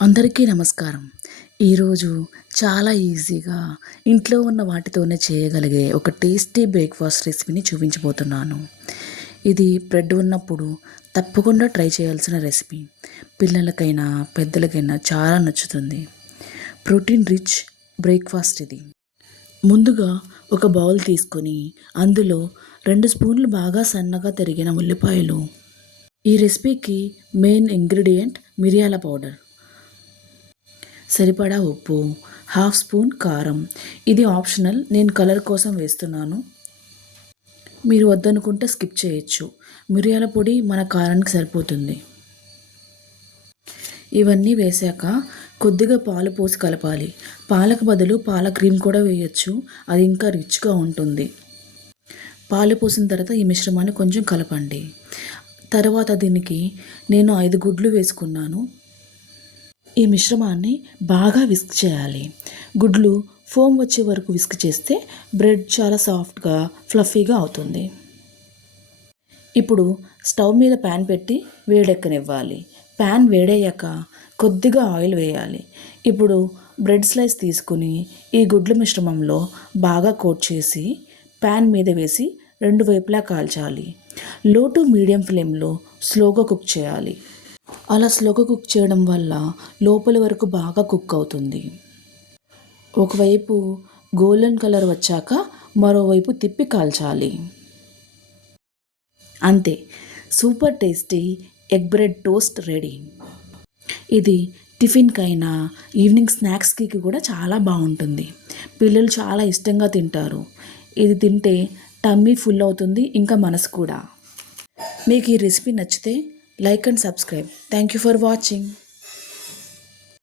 అందరికీ నమస్కారం. ఈరోజు చాలా ఈజీగా ఇంట్లో ఉన్న వాటితోనే చేయగలిగే ఒక టేస్టీ బ్రేక్‌ఫాస్ట్ రెసిపీని చూపించబోతున్నాను. ఇది బ్రెడ్ ఉన్నప్పుడు తప్పకుండా ట్రై చేయాల్సిన రెసిపీ. పిల్లలకైనా, పెద్దలకైనా చాలా నచ్చుతుంది. ప్రోటీన్ రిచ్ బ్రేక్‌ఫాస్ట్ ఇది. ముందుగా ఒక బౌల్ తీసుకొని అందులో 2 స్పూన్లు బాగా సన్నగా తరిగిన ఉల్లిపాయలు. ఈ రెసిపీకి మెయిన్ ఇంగ్రీడియంట్ మిరియాల పౌడర్. సరిపడా ఉప్పు, హాఫ్ స్పూన్ కారం. ఇది ఆప్షనల్, నేను కలర్ కోసం వేస్తున్నాను. మీరు వద్దనుకుంటే స్కిప్ చేయొచ్చు. మిరియాల పొడి మన కారానికి సరిపోతుంది. ఇవన్నీ వేశాక కొద్దిగా పాలు పోసి కలపాలి. పాలకు బదులు పాల క్రీమ్ కూడా వేయొచ్చు, అది ఇంకా రిచ్గా ఉంటుంది. పాలు పోసిన తర్వాత ఈ మిశ్రమాన్ని కొంచెం కలపండి. తర్వాత దీనికి నేను 5 గుడ్లు వేసుకున్నాను. ఈ మిశ్రమాన్ని బాగా విస్క్ చేయాలి. గుడ్లు ఫోమ్ వచ్చే వరకు విస్క్ చేస్తే బ్రెడ్ చాలా సాఫ్ట్గా, ఫ్లఫీగా అవుతుంది. ఇప్పుడు స్టవ్ మీద ప్యాన్ పెట్టి వేడెక్కనివ్వాలి. ప్యాన్ వేడయ్యాక కొద్దిగా ఆయిల్ వేయాలి. ఇప్పుడు బ్రెడ్ స్లైస్ తీసుకుని ఈ గుడ్ల మిశ్రమంలో బాగా కోట్ చేసి ప్యాన్ మీద వేసి 2 వైపులా కాల్చాలి. లో టు మీడియం ఫ్లేమ్లో స్లోగా కుక్ చేయాలి. అలా స్లోగా కుక్ చేయడం వల్ల లోపల వరకు బాగా కుక్ అవుతుంది. ఒకవైపు గోల్డెన్ కలర్ వచ్చాక మరోవైపు తిప్పి కాల్చాలి. అంతే, super tasty egg bread toast ready. ఇది టిఫిన్కైనా ఈవినింగ్ స్నాక్స్కి కూడా చాలా బాగుంటుంది. పిల్లలు చాలా ఇష్టంగా తింటారు. ఇది తింటే టమ్మీ ఫుల్ అవుతుంది, ఇంకా మనసు కూడా. మీకు ఈ రెసిపీ నచ్చితే like and subscribe. Thank you for watching.